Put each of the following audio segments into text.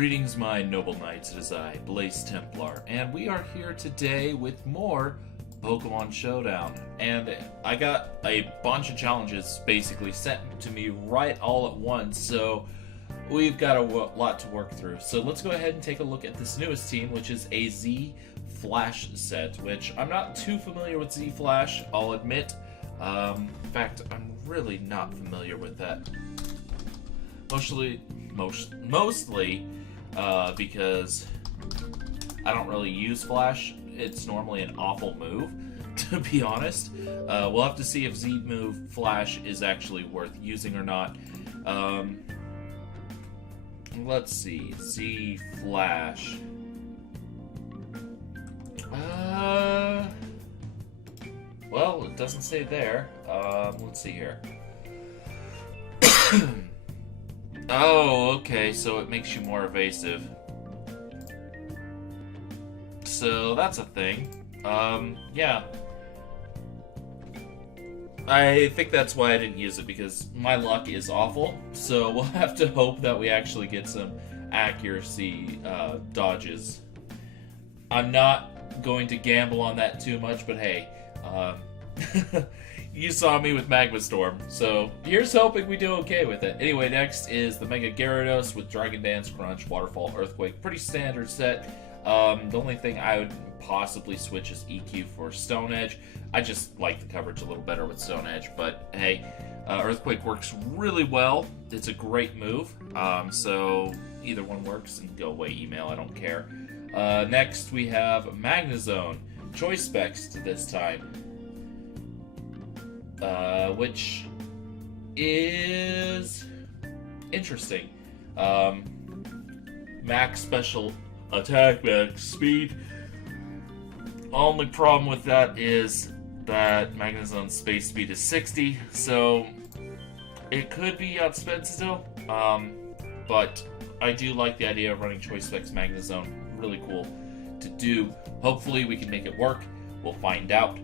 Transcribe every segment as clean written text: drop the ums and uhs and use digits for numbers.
Greetings, my noble knights, it is I, Blaze Templar, and we are here today with more Pokemon Showdown. And I got a bunch of challenges basically sent to me right all at once, so we've got a lot to work through. So let's go ahead and take a look at this newest team, which is a Z Flash set, which I'm not too familiar with Z Flash, I'll admit. In fact, I'm really not familiar with that. Mostly because I don't really use Flash. It's normally an awful move, to be honest. We'll have to see if Z move Flash is actually worth using or not. Let's see. Z Flash. Well, it doesn't say there. Let's see here. Oh, okay, so it makes you more evasive. So that's a thing. Yeah. I think that's why I didn't use it, because my luck is awful. So we'll have to hope that we actually get some accuracy dodges. I'm not going to gamble on that too much, but hey, you saw me with Magma Storm, so here's hoping we do okay with it. Anyway, next is the Mega Gyarados with Dragon Dance, Crunch, Waterfall, Earthquake. Pretty standard set. The only thing I would possibly switch is EQ for Stone Edge. I just like the coverage a little better with Stone Edge, but hey, Earthquake works really well. It's a great move, so either one works, and go away email, I don't care. Next we have Magnezone. Choice specs this time. Which is interesting. Max special attack, max speed. Only problem with that is that Magnezone's space speed is 60, so it could be outsped still. But I do like the idea of running Choice Specs Magnezone. Really cool to do. Hopefully we can make it work. We'll find out.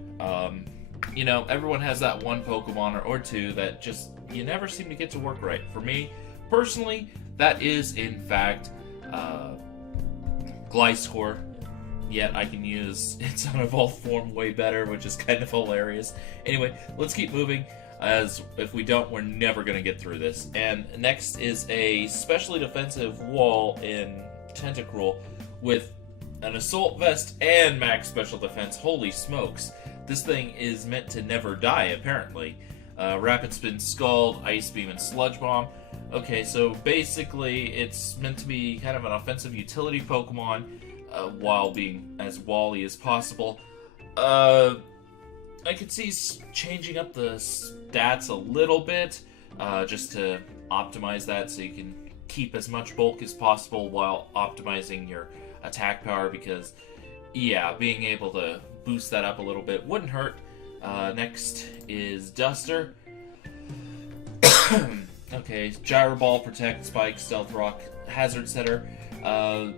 You know, everyone has that one Pokemon or two that just, you never seem to get to work right. For me, personally, that is, in fact, Gliscor. Yet I can use its unevolved form way better, which is kind of hilarious. Anyway, let's keep moving, as if we don't, we're never going to get through this. And next is a specially defensive wall in Tentacruel with an Assault Vest and Max Special Defense. Holy smokes. This thing is meant to never die, apparently. Rapid Spin, Scald, Ice Beam, and Sludge Bomb. Okay, so basically it's meant to be kind of an offensive utility Pokemon, while being as wally as possible. I could see changing up the stats a little bit, just to optimize that so you can keep as much bulk as possible while optimizing your attack power, because, yeah, being able to boost that up a little bit wouldn't hurt. Next is Duster. Okay, Gyro Ball, Protect, Spike, Stealth Rock, Hazard Setter. A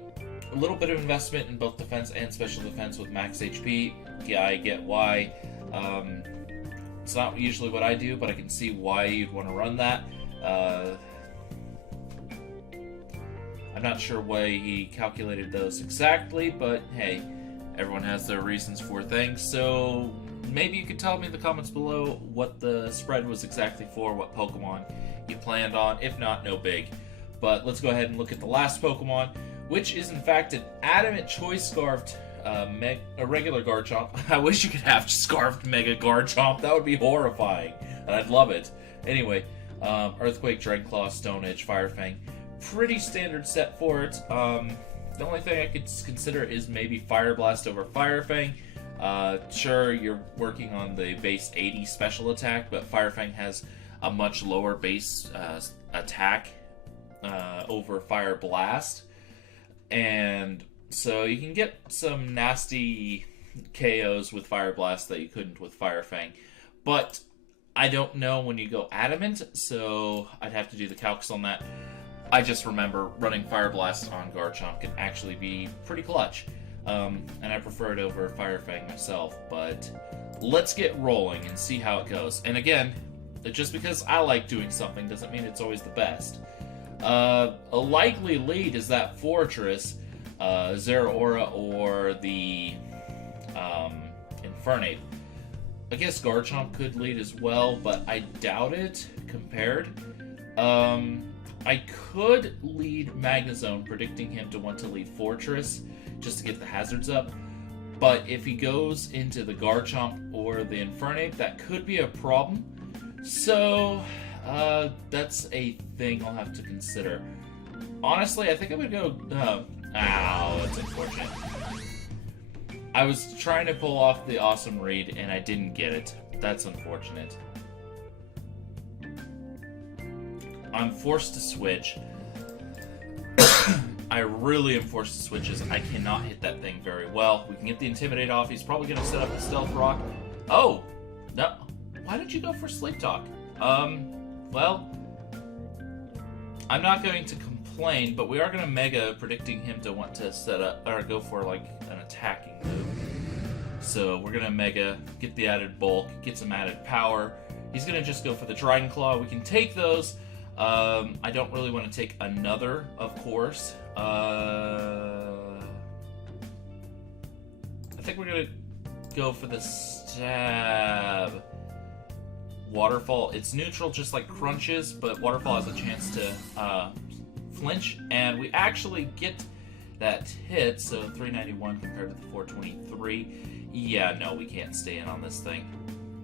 little bit of investment in both defense and special defense with max HP. Yeah, I get why. It's not usually what I do, but I can see why you'd want to run that. I'm not sure why he calculated those exactly, but hey, everyone has their reasons for things, so maybe you could tell me in the comments below what the spread was exactly for, what Pokemon you planned on. If not, no big. But let's go ahead and look at the last Pokemon, which is in fact an Adamant Choice Scarfed a regular Garchomp. I wish you could have Scarfed Mega Garchomp. That would be horrifying, and I'd love it. Anyway, Earthquake, Dreadclaw, Stone Edge, Fire Fang. Pretty standard set for it. The only thing I could consider is maybe Fire Blast over Fire Fang. Sure, you're working on the base 80 special attack, but Fire Fang has a much lower base attack over Fire Blast. And so you can get some nasty KOs with Fire Blast that you couldn't with Fire Fang. But I don't know when you go Adamant, so I'd have to do the calcs on that. I just remember running Fire Blast on Garchomp can actually be pretty clutch. And I prefer it over Fire Fang myself, but let's get rolling and see how it goes. And again, just because I like doing something doesn't mean it's always the best. A likely lead is that Fortress, Zeraora, or the Infernape. I guess Garchomp could lead as well, but I doubt it compared. I could lead Magnezone, predicting him to want to lead Fortress just to get the hazards up. But if he goes into the Garchomp or the Infernape, that could be a problem. So, that's a thing I'll have to consider. Honestly, I think I'm gonna go... ow, that's unfortunate. I was trying to pull off the awesome read, and I didn't get it. That's unfortunate. I'm forced to switch. I really am forced to switch as I cannot hit that thing very well. We can get the Intimidate off. He's probably going to set up a Stealth Rock. Oh! No. Why did you go for Sleep Talk? Well, I'm not going to complain, but we are going to Mega, predicting him to want to set up, or go for, like, an attacking move. So we're going to Mega, get the added bulk, get some added power. He's going to just go for the Dragon Claw. We can take those. I don't really want to take another, of course. I think we're going to go for the Stab. Waterfall, it's neutral just like Crunches, but Waterfall has a chance to flinch, and we actually get that hit, so 391 compared to the 423. Yeah, no, we can't stay in on this thing.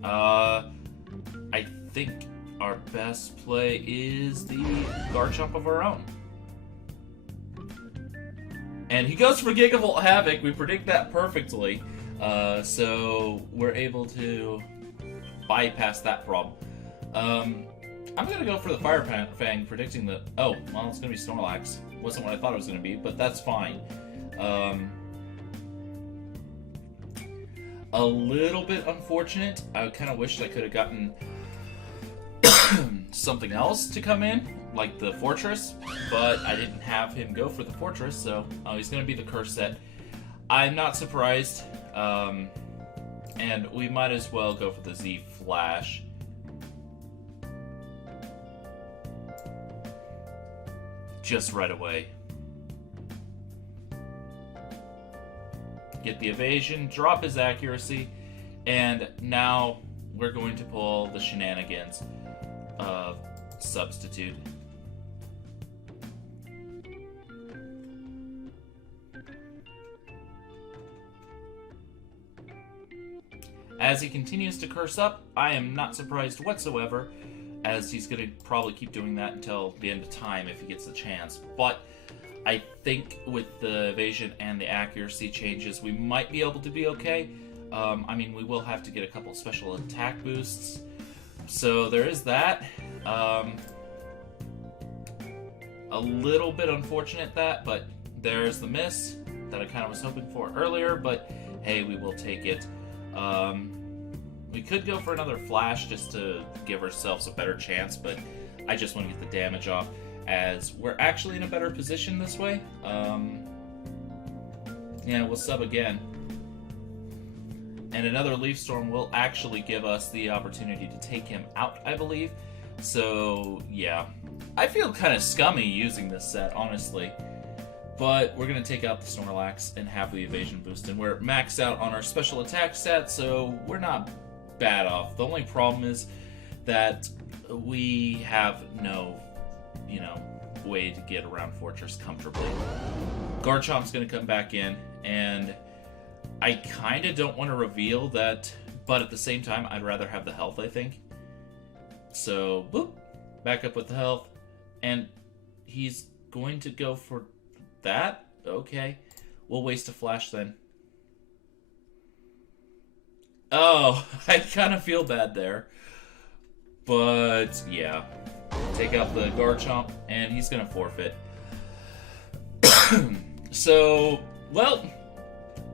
I think our best play is the Garchomp of our own. And he goes for Gigavolt Havoc. We predict that perfectly. So we're able to bypass that problem. I'm going to go for the Fire Fang, predicting that... Oh, well, it's going to be Snorlax. Wasn't what I thought it was going to be, but that's fine. A little bit unfortunate. I kind of wished I could have gotten something else to come in, like the Fortress, but I didn't have him go for the Fortress, so he's going to be the Curse Set. I'm not surprised, and we might as well go for the Z Flash. Just right away. Get the evasion, drop his accuracy, and now we're going to pull the shenanigans of Substitute. As he continues to curse up, I am not surprised whatsoever, as he's going to probably keep doing that until the end of time if he gets the chance. But I think with the evasion and the accuracy changes, we might be able to be okay. I mean, we will have to get a couple special attack boosts. So there is that. A little bit unfortunate but there's the miss that I kind of was hoping for earlier, but hey, we will take it. We could go for another Flash just to give ourselves a better chance, but I just want to get the damage off, as we're actually in a better position this way. Yeah, we'll sub again. And another Leaf Storm will actually give us the opportunity to take him out, I believe. So, yeah. I feel kind of scummy using this set, honestly. But we're going to take out the Snorlax and have the evasion boost. And we're maxed out on our special attack set, so we're not bad off. The only problem is that we have no, way to get around Fortress comfortably. Garchomp's going to come back in, and I kind of don't want to reveal that, but at the same time, I'd rather have the health, I think. So, boop, back up with the health, and he's going to go for that? Okay. We'll waste a Flash then. Oh, I kind of feel bad there. But, yeah. Take out the Garchomp, and he's going to forfeit. So, well,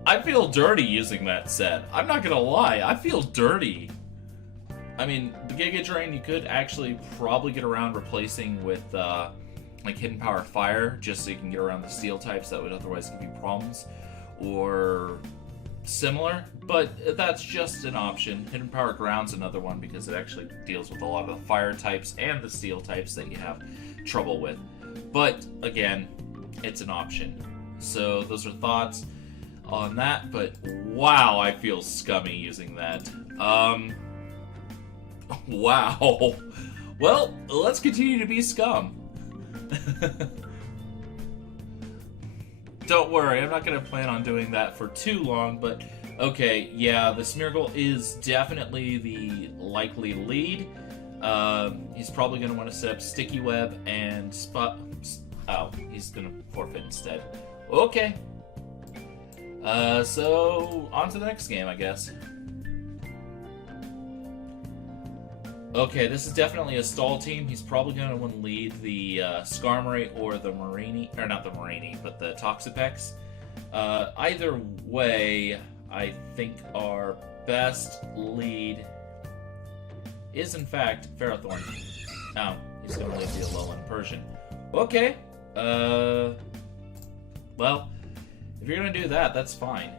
I feel dirty using that set. I'm not going to lie. I feel dirty. I mean, the Giga Drain you could actually probably get around replacing with, like Hidden Power Fire, just so you can get around the Steel types that would otherwise give you problems, or similar, but that's just an option. Hidden Power Ground's another one because it actually deals with a lot of the Fire types and the Steel types that you have trouble with. But, again, it's an option. So, those are thoughts on that, but wow, I feel scummy using that. Wow. Well, let's continue to be scum. Don't worry, I'm not going to plan on doing that for too long, but okay, yeah, the Smeargle is definitely the likely lead. He's probably going to want to set up Sticky Web and Spot... Oh, he's going to forfeit instead. Okay. So, on to the next game, I guess. Okay, this is definitely a stall team. He's probably going to want to lead the Skarmory or the Marini, or not the Marini, but the Toxapex. Either way, I think our best lead is, in fact, Ferrothorn. Oh, he's going to lead the Alolan Persian. Okay. Well, if you're going to do that, that's fine.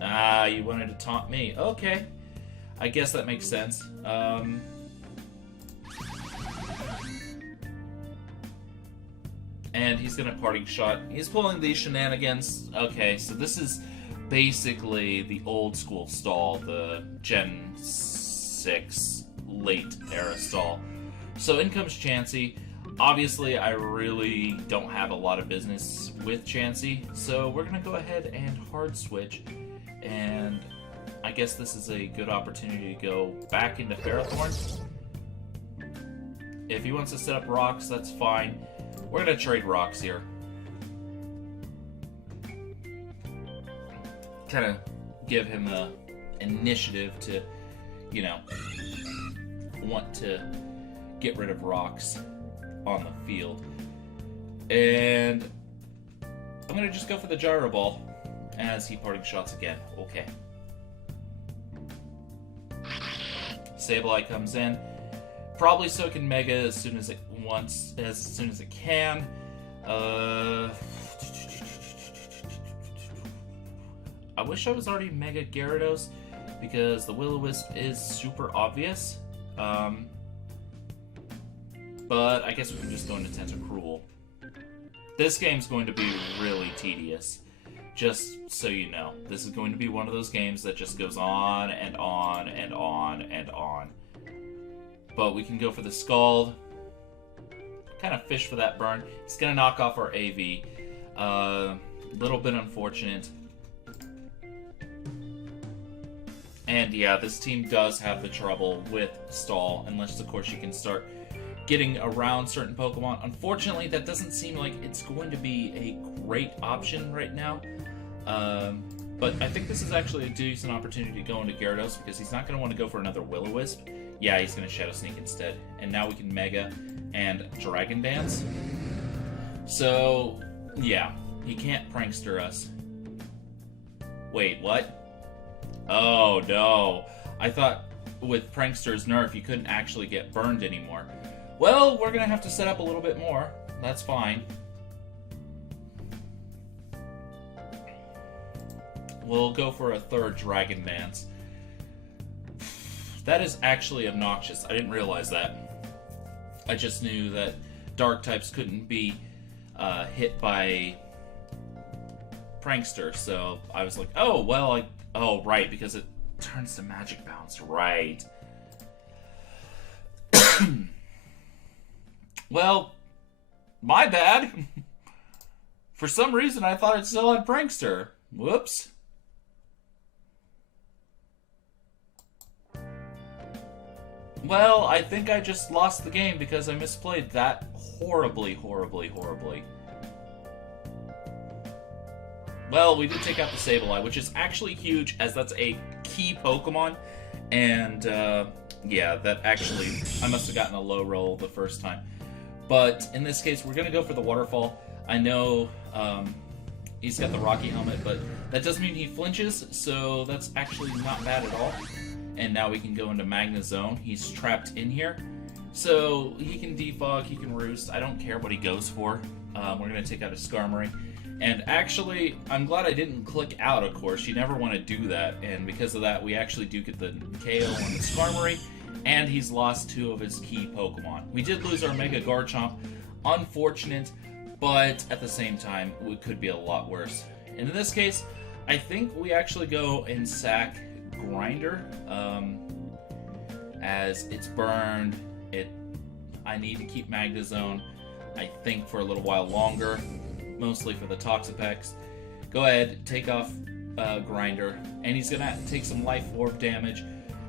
Ah, you wanted to taunt me. Okay. I guess that makes sense. And he's gonna parting shot. He's pulling these shenanigans. Okay, so this is basically the old school stall, the Gen 6 late era stall. So in comes Chansey. Obviously, I really don't have a lot of business with Chansey, so we're gonna go ahead and hard switch, and I guess this is a good opportunity to go back into Ferrothorn. If he wants to set up rocks, that's fine. We're going to trade rocks here. Kind of give him the initiative to, you know, want to get rid of rocks on the field. And I'm going to just go for the Gyro Ball as he parting shots again. Okay. Sableye comes in, probably so it can Mega as soon as it wants, as soon as it can. I wish I was already Mega Gyarados because the Will-O-Wisp is super obvious. But I guess we can just go into Tentacruel. This game's going to be really tedious. Just so you know, this is going to be one of those games that just goes on and on and on and on. But we can go for the Scald. Kind of fish for that burn. It's going to knock off our AV. Little bit unfortunate. And yeah, this team does have the trouble with stall, unless of course you can start getting around certain Pokemon. Unfortunately, that doesn't seem like it's going to be a great option right now. But I think this is actually a decent opportunity to go into Gyarados because he's not going to want to go for another Will-O-Wisp. Yeah, he's going to Shadow Sneak instead. And now we can Mega and Dragon Dance. So, yeah, he can't Prankster us. Wait, what? Oh, no. I thought with Prankster's nerf you couldn't actually get burned anymore. Well, we're going to have to set up a little bit more. That's fine. We'll go for a third Dragon Dance. That is actually obnoxious. I didn't realize that. I just knew that Dark types couldn't be hit by Prankster, so I was like, oh, well, oh, right, because it turns to Magic Bounce, right. Well, my bad. For some reason, I thought it still had Prankster. Whoops. Well, I think I just lost the game because I misplayed that horribly, horribly, horribly. Well, we did take out the Sableye, which is actually huge, as that's a key Pokemon. And, yeah, that actually, I must have gotten a low roll the first time. But in this case, we're going to go for the Waterfall. I know he's got the Rocky Helmet, but that does mean he flinches, so that's actually not bad at all. And now we can go into Magna Zone. He's trapped in here. So he can defog, he can roost. I don't care what he goes for. We're going to take out a Skarmory. And actually, I'm glad I didn't click out, of course. You never want to do that. And because of that, we actually do get the KO on the Skarmory. And he's lost 2 of his key Pokemon. We did lose our Mega Garchomp. unfortunate, but at the same time, it could be a lot worse. And in this case, I think we actually go and sack Grinder, as it's burned. I need to keep Magnezone, I think, for a little while longer, mostly for the Toxapex. Go ahead, take off Grinder, and he's gonna take some Life Orb damage,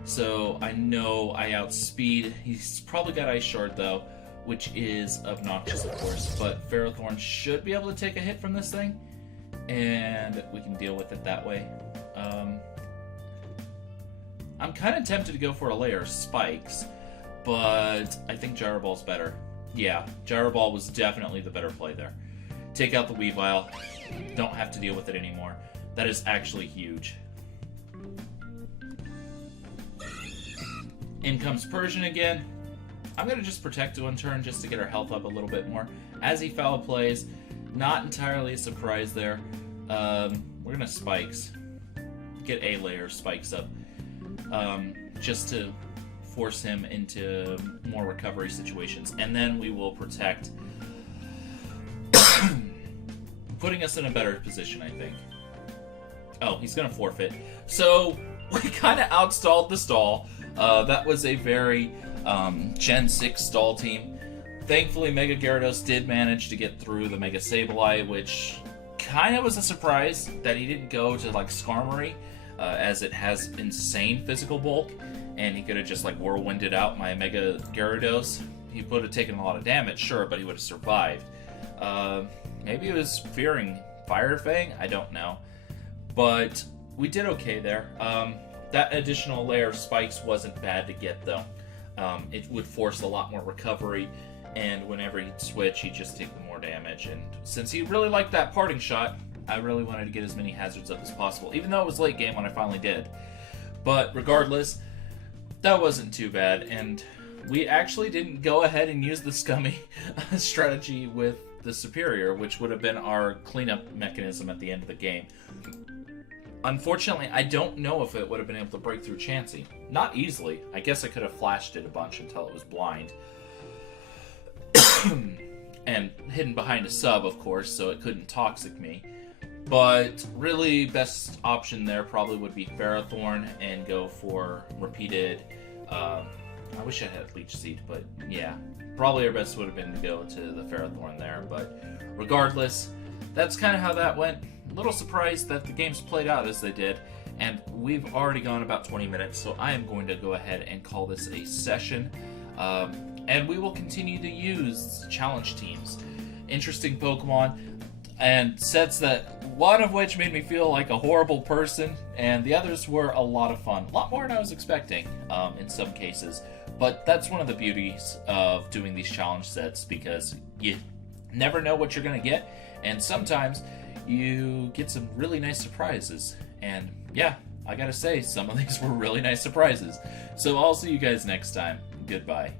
so I know I outspeed. He's probably got Ice Shard though, which is obnoxious, of course, but Ferrothorn should be able to take a hit from this thing, and we can deal with it that way. I'm kind of tempted to go for a layer of Spikes, but I think Gyro Ball's better. Yeah, Gyro Ball was definitely the better play there. Take out the Weavile. Don't have to deal with it anymore. That is actually huge. In comes Persian again. I'm going to just protect one turn just to get our health up a little bit more. As he foul plays, not entirely a surprise there. We're going to Spikes. Get a layer of Spikes up. Just to force him into more recovery situations. And then we will protect, putting us in a better position, I think. Oh, he's going to forfeit. So we kind of outstalled the stall. That was a very Gen 6 stall team. Thankfully, Mega Gyarados did manage to get through the Mega Sableye, which kind of was a surprise that he didn't go to like Skarmory, as it has insane physical bulk, and he could have just like whirlwinded out my Mega Gyarados. He would have taken a lot of damage, sure, but he would have survived. Maybe he was fearing Fire Fang, I don't know. But we did okay there. That additional layer of Spikes wasn't bad to get, though. It would force a lot more recovery, and whenever he'd switch, he'd just take more damage. And since he really liked that parting shot, I really wanted to get as many hazards up as possible, even though it was late game when I finally did. But regardless, that wasn't too bad, and we actually didn't go ahead and use the scummy strategy with the Superior, which would have been our cleanup mechanism at the end of the game. Unfortunately, I don't know if it would have been able to break through Chansey. Not easily. I guess I could have flashed it a bunch until it was blind. And hidden behind a sub, of course, so it couldn't Toxic me. But really, best option there probably would be Ferrothorn and go for repeated. I wish I had Leech Seed, but yeah. Probably our best would have been to go to the Ferrothorn there. But regardless, that's kind of how that went. A little surprised that the games played out as they did, and we've already gone about 20 minutes, so I am going to go ahead and call this a session, and we will continue to use challenge teams. Interesting Pokemon, and sets that, one of which made me feel like a horrible person, and the others were a lot of fun. A lot more than I was expecting, in some cases, but that's one of the beauties of doing these challenge sets, because you never know what you're going to get, and sometimes you get some really nice surprises. And yeah, I gotta say, some of these were really nice surprises. So I'll see you guys next time. Goodbye.